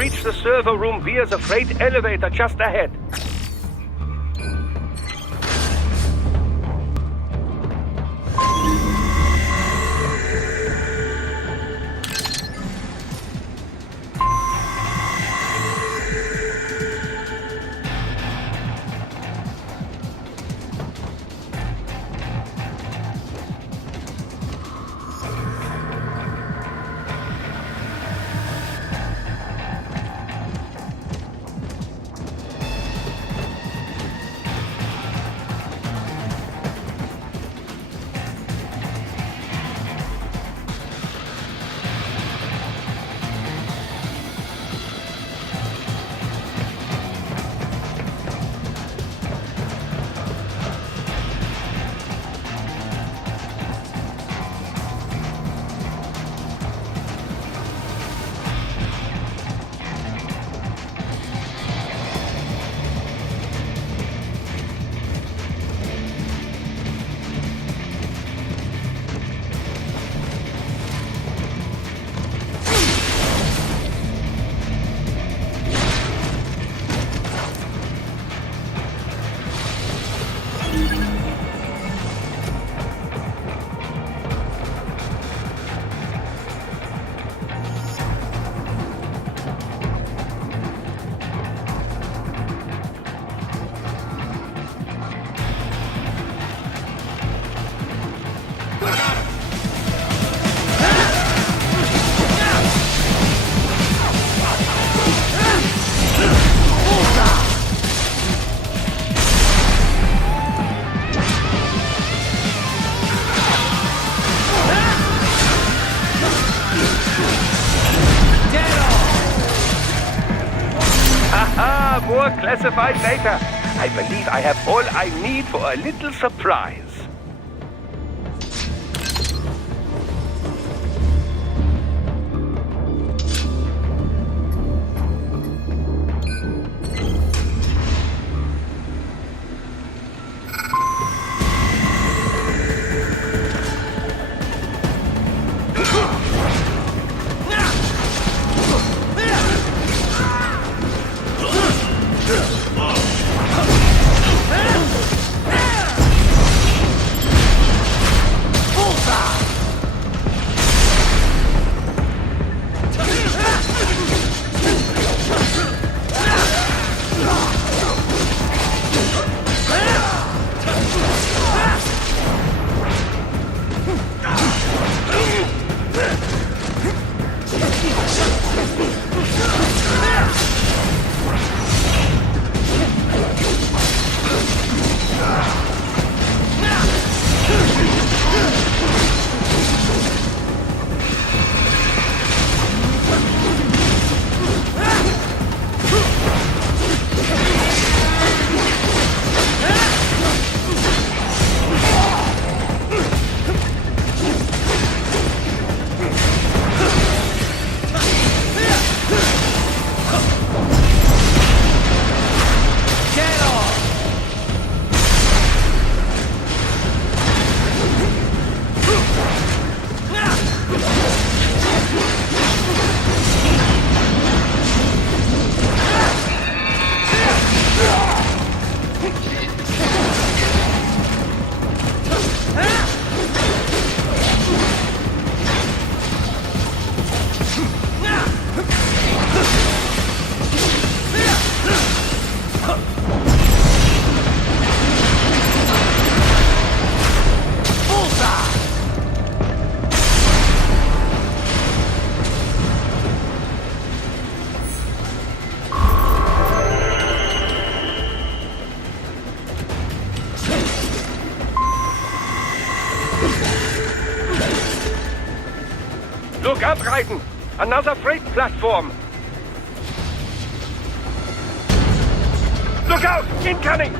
reach the server room via the freight elevator just ahead. More classified data. I believe I have all I need for a little surprise. Look up, Raiden! Another freight platform! Look out! Incoming!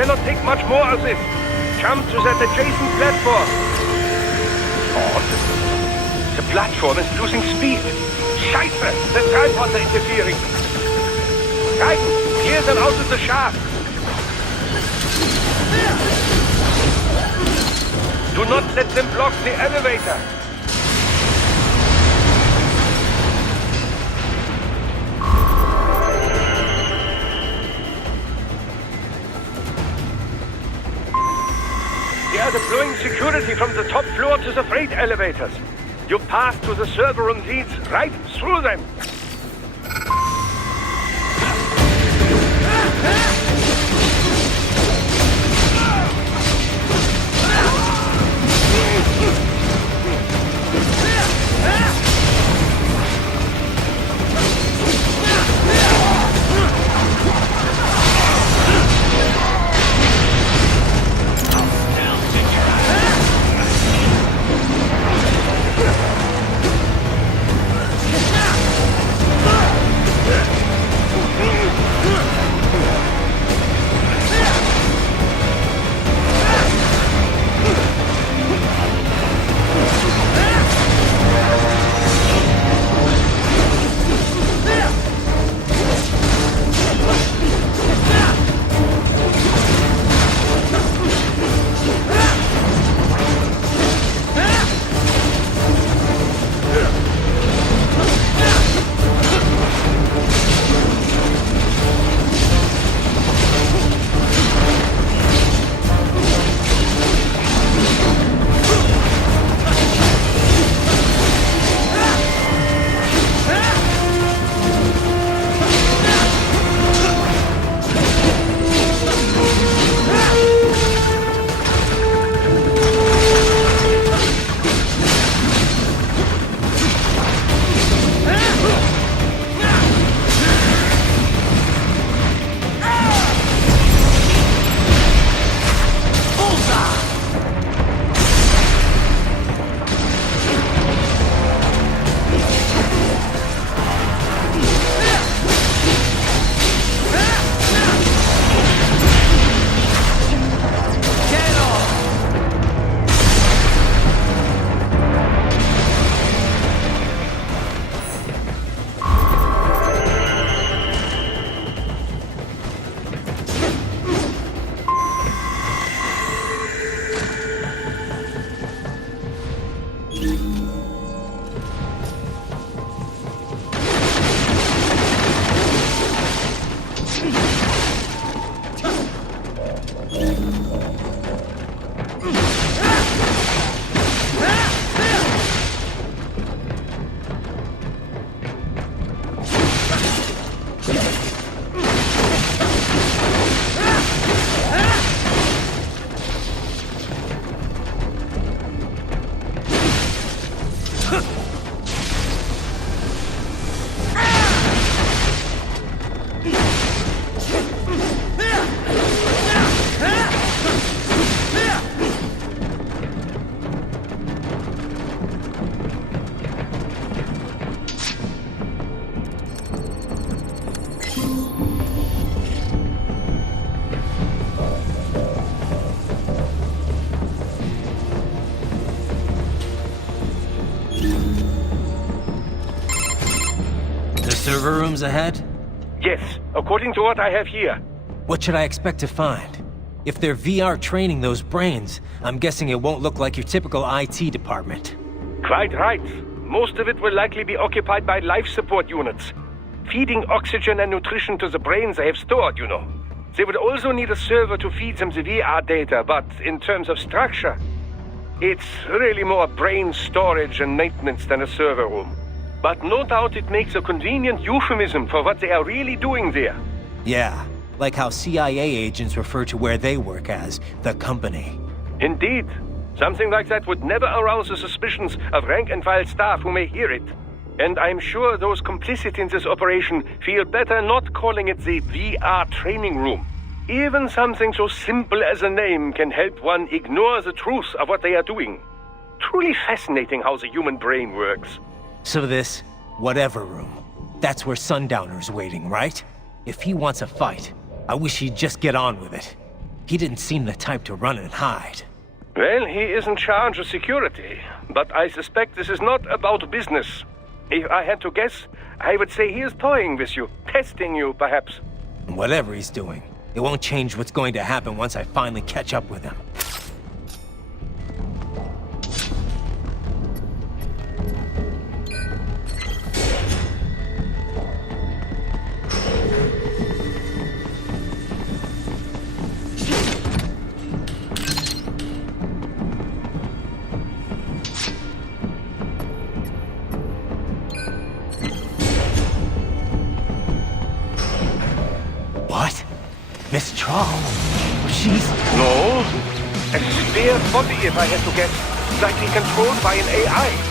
cannot take much more of this. Jump to that adjacent platform. Oh, the platform is losing speed. Scheiße, the tripods are interfering. Guidance, clear them out of the shaft. Do not let them block the elevator. They are deploying security from the top floor to the freight elevators. Your path to the server room leads right through them. Server rooms ahead? Yes, according to what I have here. What should I expect to find? If they're VR training those brains, I'm guessing it won't look like your typical IT department. Quite right. Most of it will likely be occupied by life support units, feeding oxygen and nutrition to the brains they have stored, you know. They will also need a server to feed them the VR data, but in terms of structure, it's really more brain storage and maintenance than a server room. But no doubt it makes a convenient euphemism for what they are really doing there. Yeah, like how CIA agents refer to where they work as the company. Indeed. Something like that would never arouse the suspicions of rank-and-file staff who may hear it. And I'm sure those complicit in this operation feel better not calling it the VR training room. Even something so simple as a name can help one ignore the truth of what they are doing. Truly fascinating how the human brain works. So this, whatever room, that's where Sundowner's waiting, right? If he wants a fight, I wish he'd just get on with it. He didn't seem the type to run and hide. Well, he is in charge of security, but I suspect this is not about business. If I had to guess, I would say he is toying with you, testing you, perhaps. Whatever he's doing, it won't change what's going to happen once I finally catch up with him. What? Miss Charles? She's... No. A spare body, if I had to guess. Likely controlled by an AI.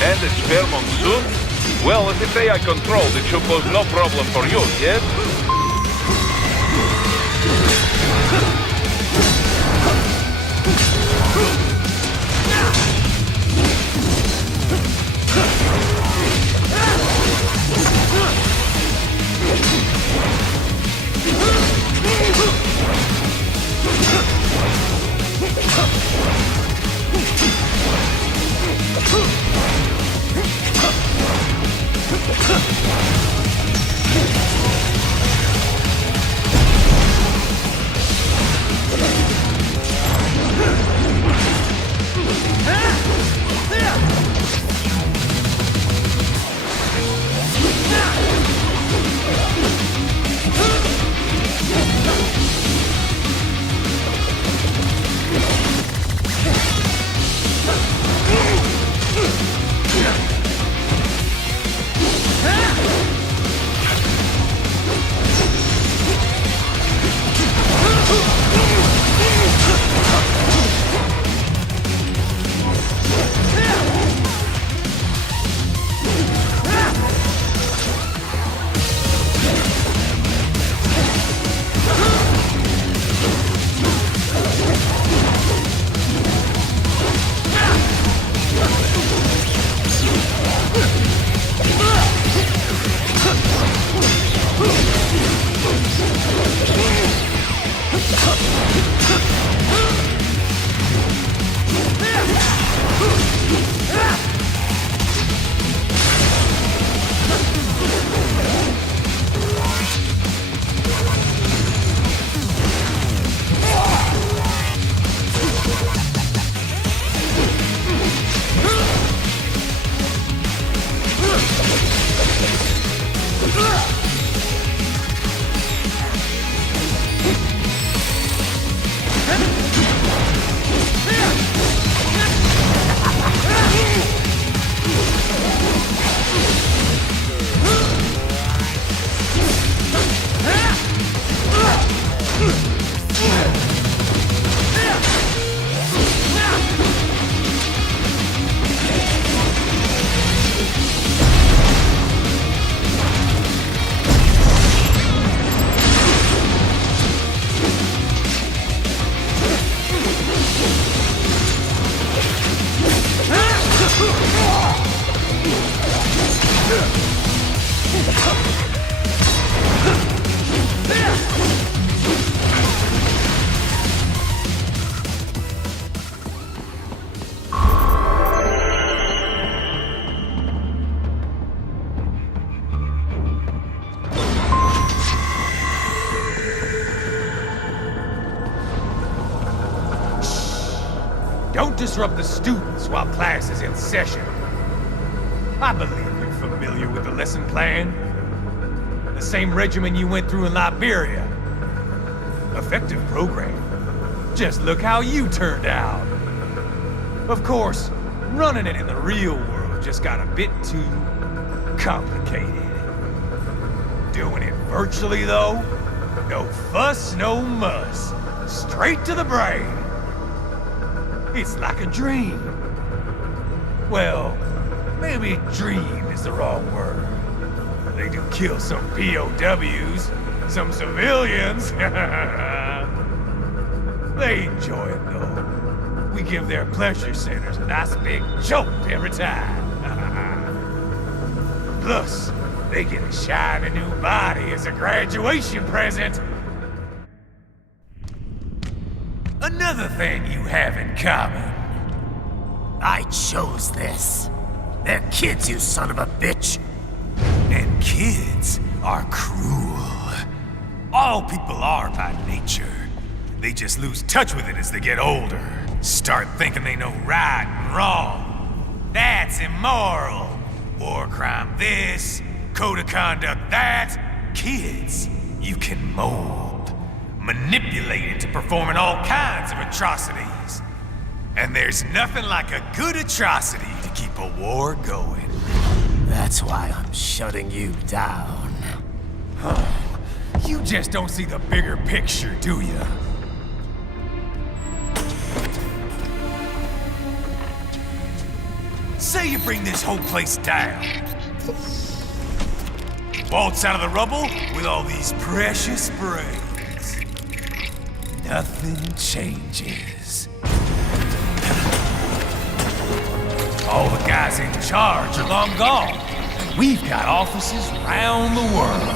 And a spare monsoon? Well, if it's AI controlled, it should pose no problem for you, yes? disrupt the students while class is in session. I believe you're familiar with the lesson plan. The same regimen you went through in Liberia. Effective program. Just look how you turned out. Of course, running it in the real world just got a bit too complicated. Doing it virtually, though, no fuss, no muss. Straight to the brain. It's like a dream. Well, maybe dream is the wrong word. They do kill some POWs, some civilians. They enjoy it, though. We give their pleasure centers a nice big jolt every time. Plus, they get a shiny new body as a graduation present. Another thing you have in common. I chose this. They're kids, you son of a bitch. And kids are cruel. All people are by nature. They just lose touch with it as they get older. Start thinking they know right and wrong. That's immoral. War crime this, code of conduct that. Kids, you can mold, manipulate into performing all kinds of atrocities. And there's nothing like a good atrocity to keep a war going. That's why I'm shutting you down. You just don't see the bigger picture, do you? Say you bring this whole place down. Waltz out of the rubble with all these precious brains. Nothing changes. All the guys in charge are long gone. And we've got offices around the world.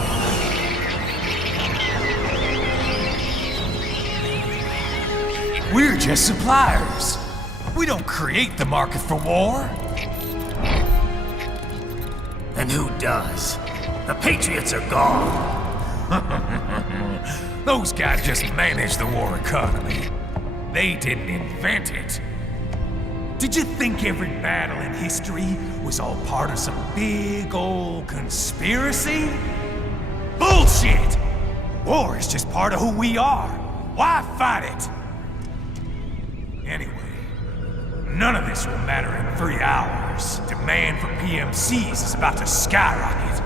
We're just suppliers. We don't create the market for war. And who does? The Patriots are gone. Those guys just manage the war economy. They didn't invent it. Did you think every battle in history was all part of some big old conspiracy? Bullshit! War is just part of who we are. Why fight it? Anyway, none of this will matter in 3 hours. Demand for PMCs is about to skyrocket.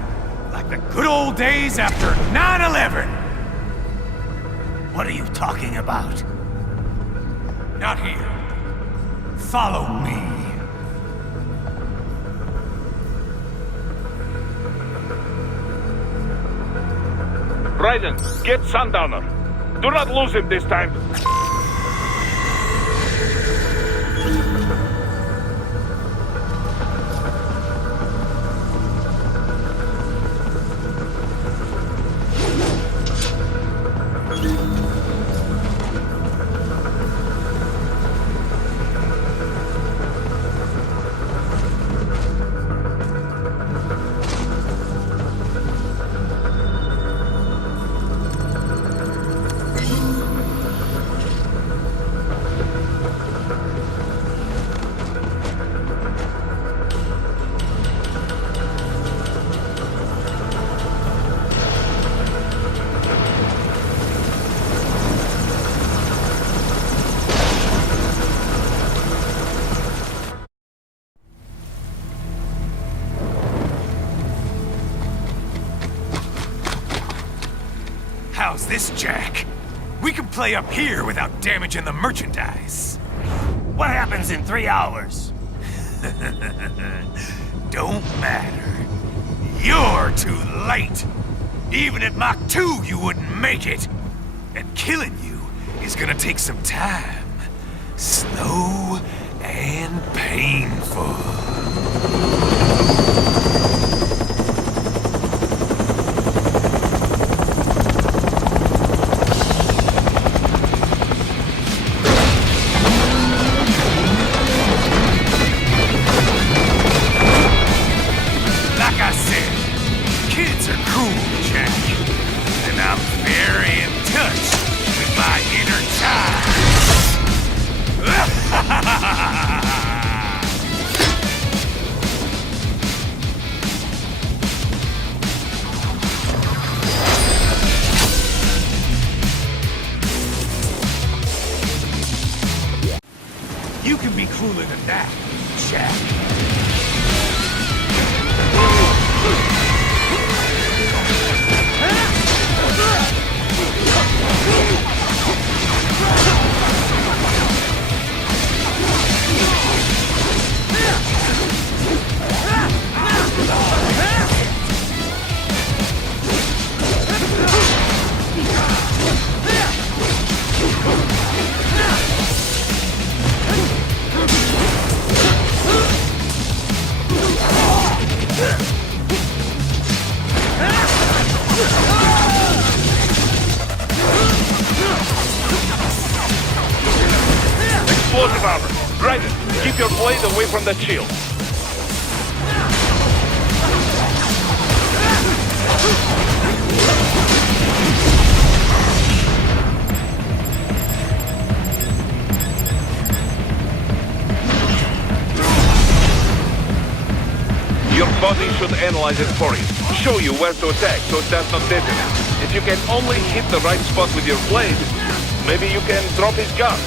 Like the good old days after 9/11. What are you talking about? Not here. Follow me. Raiden, get Sundowner. Do not lose him this time. How's this, Jack? We can play up here without damaging the merchandise. What happens in 3 hours? Don't matter. You're too late. Even at Mach 2, you wouldn't make it. And killing you is gonna take some time. Slow and painful. Ha ha ha ha! defensive armor. Dragon, keep your blade away from that shield. Your body should analyze it for you. Show you where to attack so it does not detonate. If you can only hit the right spot with your blade, maybe you can drop his guard.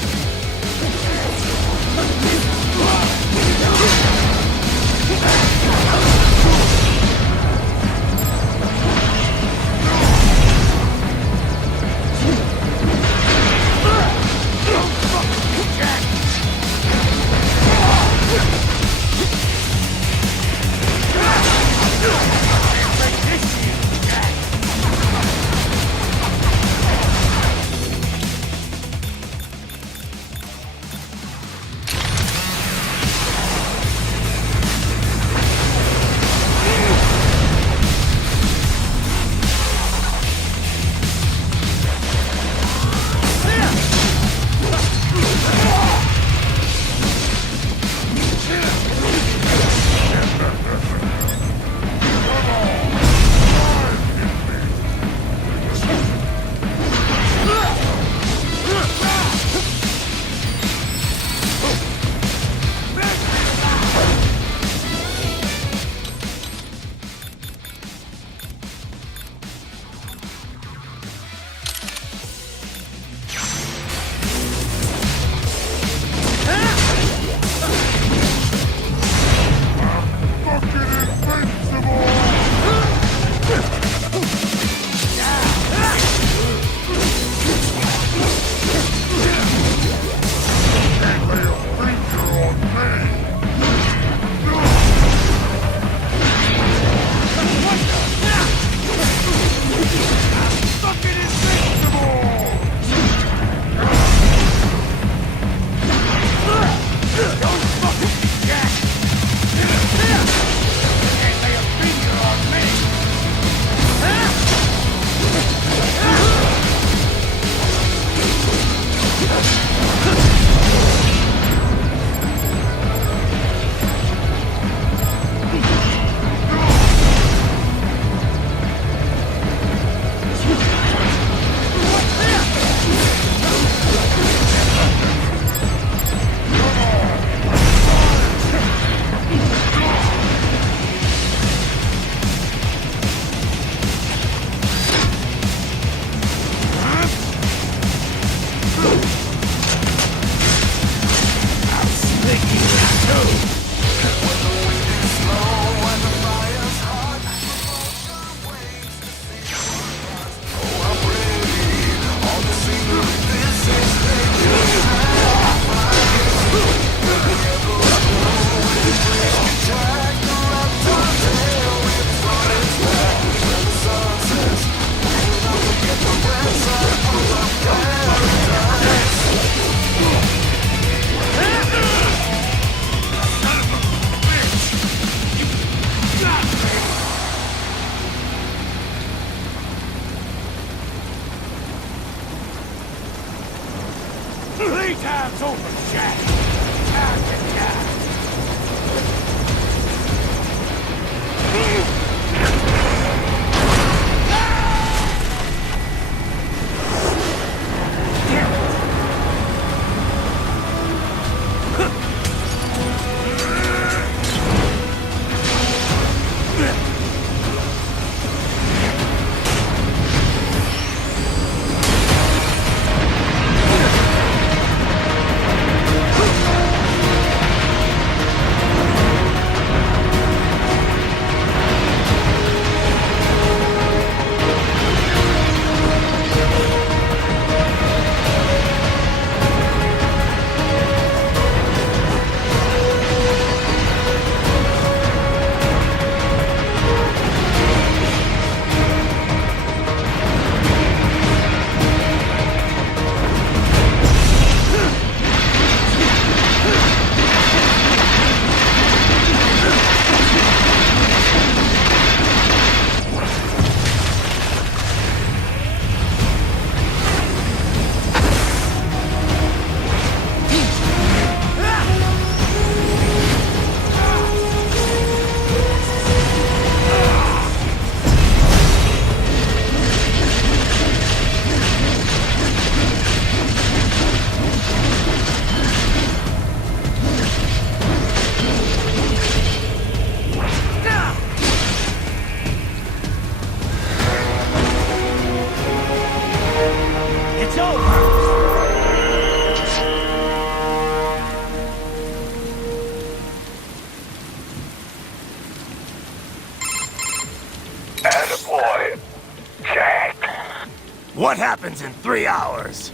What happens in 3 hours?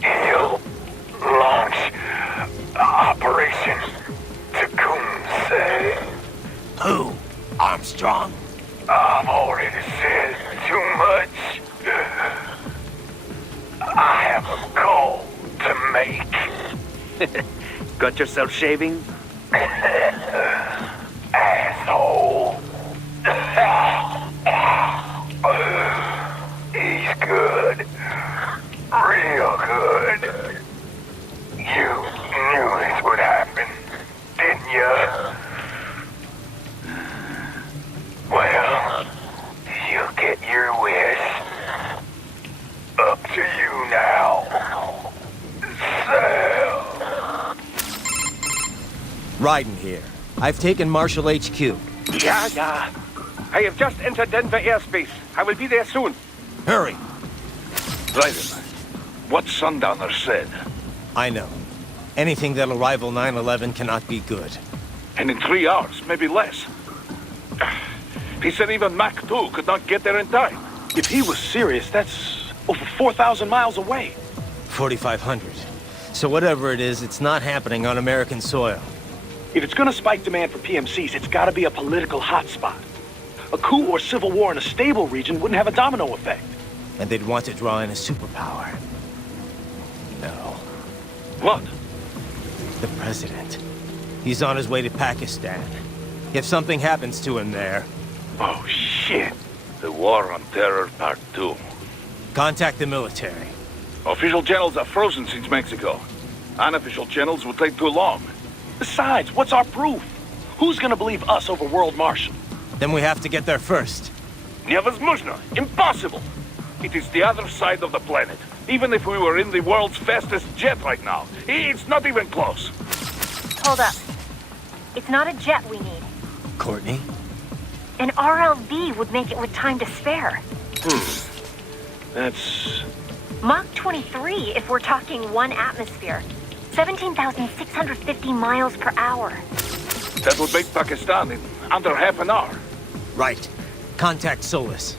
He'll launch Operation Tecumseh. Who? Armstrong? I've already said too much. I have a call to make. Got yourself shaving? Asshole. He's good. Real good. You knew this would happen, didn't you? Well, you get your wish. Up to you now. Sam. Raiden here. I've taken Marshall HQ. Yeah. I have just entered Denver airspace. I will be there soon. Hurry! Raiden, what Sundowner said. I know. Anything that'll rival 9/11 cannot be good. And in 3 hours, maybe less. He said even Mach 2 could not get there in time. If he was serious, that's over 4,000 miles away. 4,500. So whatever it is, it's not happening on American soil. If it's gonna spike demand for PMCs, it's gotta be a political hotspot. A coup or civil war in a stable region wouldn't have a domino effect. And they'd want to draw in a superpower. No. What? The president. He's on his way to Pakistan. If something happens to him there... Oh, shit. The War on Terror Part 2. Contact the military. Official channels are frozen since Mexico. Unofficial channels will take too long. Besides, what's our proof? Who's gonna believe us over World Marshal? Then we have to get there first. Невозможно. Impossible. It is the other side of the planet. Even if we were in the world's fastest jet right now, it's not even close. Hold up. It's not a jet we need. Courtney? An RLV would make it with time to spare. That's... Mach 23 if we're talking 1 atmosphere. 17,650 miles per hour. That would make Pakistan in under half an hour. Right. Contact Solus.